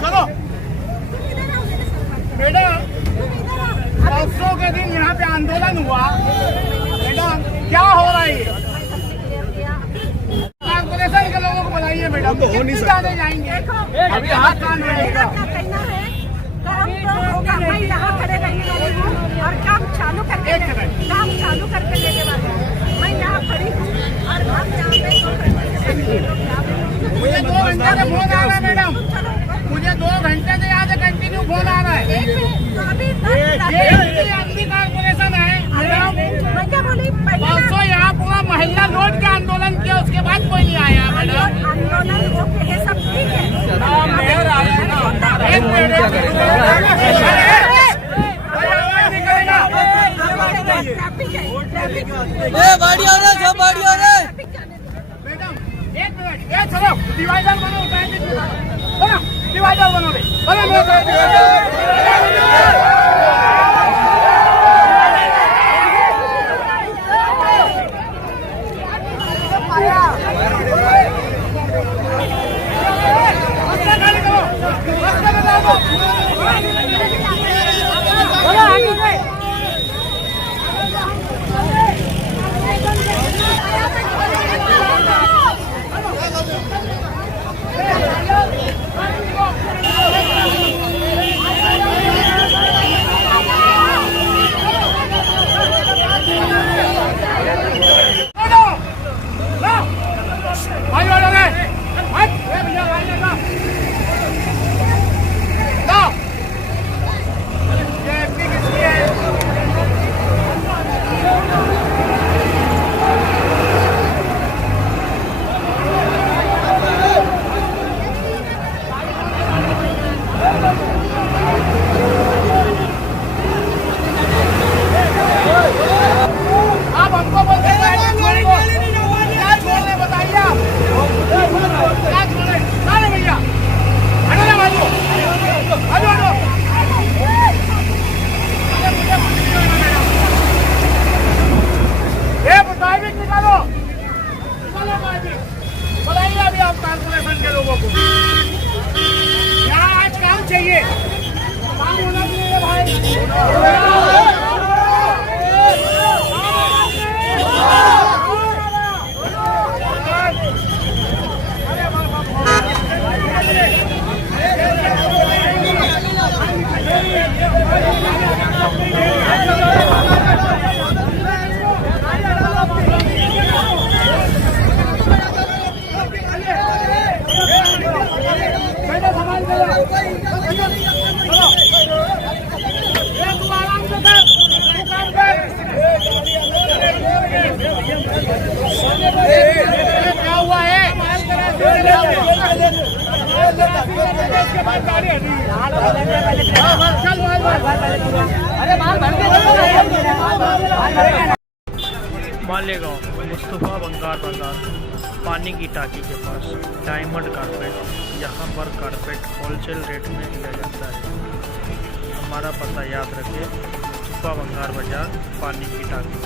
चलो बेटा, परसों के दिन यहाँ पे आंदोलन हुआ बेटा, क्या हो रहा है? कॉर्पोरेशन के लोगों को बुलाइए बेटा, तो हो नहीं सकता जाएंगे अभी हाथ कान रहेगा। यहाँ खड़े रहने वाली हूँ और काम चालू करके लेने वाली हूँ। मैं यहाँ खड़ी हूँ और हम यहाँ पे मुझे 2 घंटे से फोन आ रहा है मैडम, मुझे 2 घंटे से यहाँ से कंटिन्यू फोन आ रहा है। ये आदमी कॉर्पोरेशन है परसों यहाँ पूरा महिला लौट के आंदोलन किया, उसके बाद कोई नहीं आया मैडम। आंदोलन सब ठीक है, मेयर आया ना, एक मिनट चलो डिवाइडर बनो, डिवाइडर बनो मालेगांव मुस्तफा बंगार बाजार पानी की टाकी के पास डायमंड कारपेट, यहाँ पर कारपेट होलसेल रेट में दिया जाता है। हमारा पता याद रखें, मुस्तफा बंगार बाजार पानी की टाकी।